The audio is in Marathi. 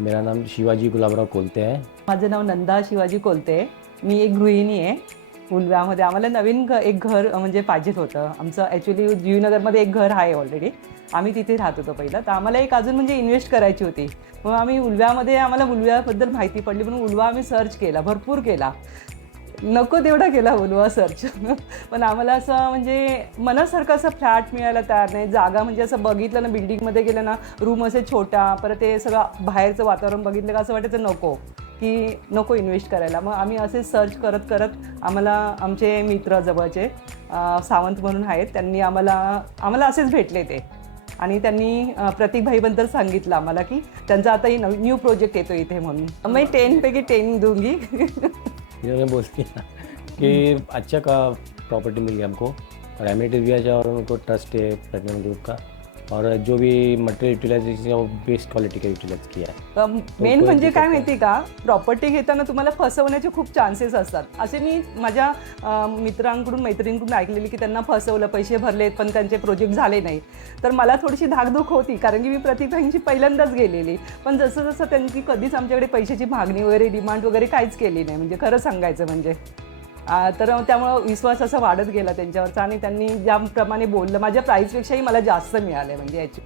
मेरा नाम शिवाजी गुलाबराव कोलते आहे. माझं नाव नंदा शिवाजी कोलते. मी एक गृहिणी आहे. उलव्यामध्ये आम्हाला नवीन एक घर म्हणजे पाहिजे होतं. आमचं ॲक्च्युली जुईनगरमध्ये एक घर आहे ऑलरेडी. आम्ही तिथे राहत होतो पहिलं. तर आम्हाला एक अजून म्हणजे इन्व्हेस्ट करायची होती. मग आम्ही उलव्यामध्ये आम्हाला उलव्याबद्दल माहिती पडली म्हणून उलवा आम्ही सर्च केला, भरपूर केला. नको तेवढा केला उलवा सर्च. पण आम्हाला असं म्हणजे मनासारखं असं फ्लॅट मिळायला तयार नाही. जागा म्हणजे असं बघितलं ना, बिल्डिंगमध्ये गेलं ना, रूम असे छोटा, परत ते सगळं बाहेरचं वातावरण बघितलं का असं वाटायचं नको, की नको इन्व्हेस्ट करायला. मग आम्ही असे सर्च करत करत आम्हाला आमचे मित्र जवळचे सावंत म्हणून आहेत, त्यांनी आम्हाला असेच भेटले ते. आणि त्यांनी प्रतीक भाईबद्दल सांगितलं आम्हाला, की त्यांचा आता न्यू प्रोजेक्ट येतो इथे म्हणून. मी 10 पैकी 10 दूंगी. इन्होंने बोल दिया कि अच्छा का प्रॉपर्टी मिल गया हमको और एमिनिटीज भी अच्छा और उनको ट्रस्ट है प्लेटिनम ग्रुप का और जो भी मटेरियल यूटिलाइजेशन है वो बेस्ट क्वालिटी का यूटिलाइज किया है. मेन म्हणजे काय माहिती का, प्रॉपर्टी घेताना तुम्हाला फसवण्याचे खूप चान्सेस असतात. असे मी माझ्या मित्रांकडून मैत्रिणींकडून ऐकलेले की त्यांना फसवलं, पैसे भरलेत पण त्यांचे प्रोजेक्ट झाले नाही. तर मला थोडीशी धाकधूक होती, कारण की मी प्रतीक भाईंची पहिल्यांदाच गेलेली. पण जसं जसं त्यांनी कधीच आमच्याकडे पैशाची मागणी वगैरे डिमांड वगैरे काहीच केली नाही, म्हणजे खरं सांगायचं म्हणजे. तर त्यामुळं विश्वास असा वाढत गेला त्यांच्यावरचा आणि त्यांनी ज्याप्रमाणे बोललं, माझ्या प्राईसपेक्षाही मला जास्त मिळालं म्हणजे याची.